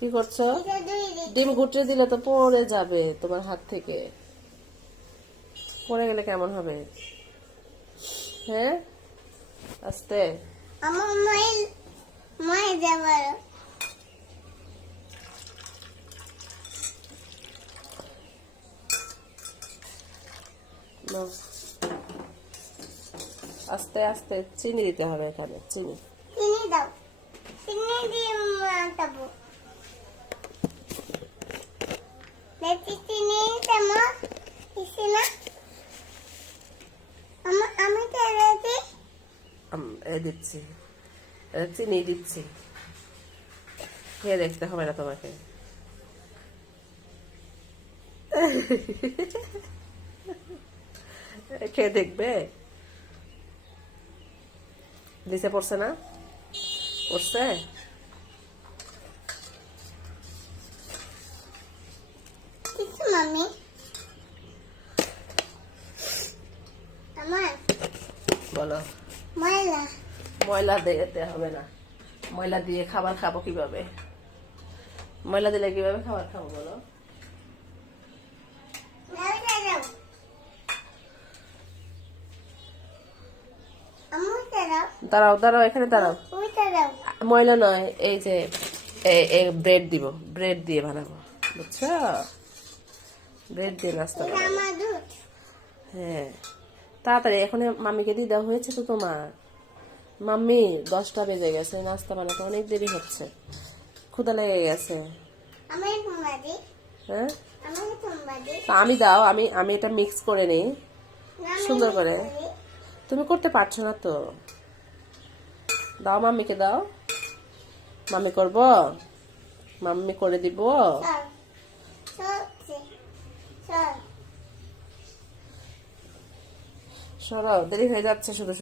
কি করছ? ডিম গুটরে দিলে তো পড়ে যাবে তোমার হাত থেকে। পড়ে গেলে কেমন হবে? হ্যাঁ? আস্তে। আমার মায়ের মায়ের যাবার আস্তে আস্তে চিনি দিতে হবে এখানে চিনি। চিনি দাও। চিনি দিয়ে মাতাবো দেখি চিনি তেমন দিছি না আমার আমি তেলেছি আম, এ দিচ্ছি দিচ্ছি খেয়ে দেখতে হবে না তোমাকে। খেয়ে দেখবে? দিছে পড়ছে না? পড়ছে? মামি আমার বলো। ময়লা ময়লা দিতে হবে না। ময়লা দিয়ে খাবার খাব কীভাবে? ময়লা দিলে কীভাবে খাবার খাব বলো? দাঁড়াও দাঁড়াও এখানে দাঁড়াও। ময়লা নয় এই যে ব্রেড দিব ব্রেড দিয়ে বানাবো বুঝছ? ব্রেড দিয়ে নাস্তা হ্যাঁ। তাড়াতাড়ি এখন মাম্মিকে দিয়ে দেওয়া হয়েছে তো তোমার। মাম্মি দশটা বেজে গেছে নাস্তা বানাতে অনেক দেরি হচ্ছে। ক্ষুদা লেগে গেছে। আমি হ্যাঁ? আমি দাও আমি আমি এটা মিক্স করে নিই। সুন্দর করে। তুমি করতে পারছ না তো। দাও মাম্মিকে দাও। মাম্মি করব? মাম্মি করে দিব? সরাও দেরি হয়ে যাচ্ছে শুধু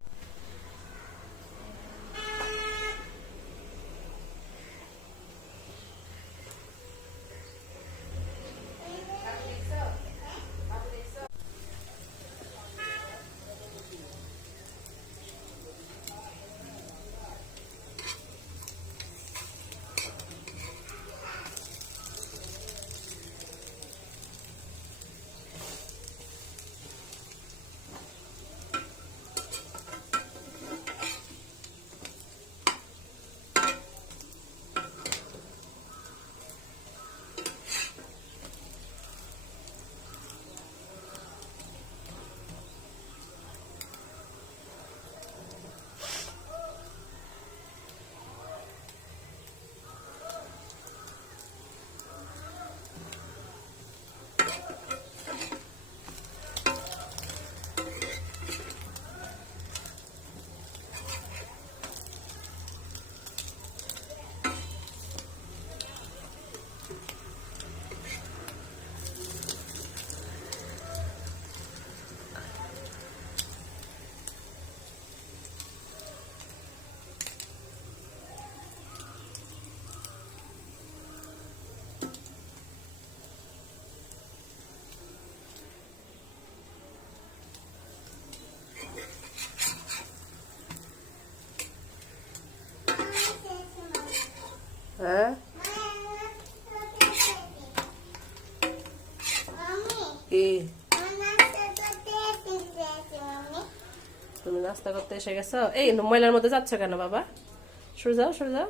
হ্যাঁ? তুমি নাস্তা করতে এসে গেছো? এই ময়লার মধ্যে যাচ্ছ কেন বাবা? সরে যাও সরে যাও।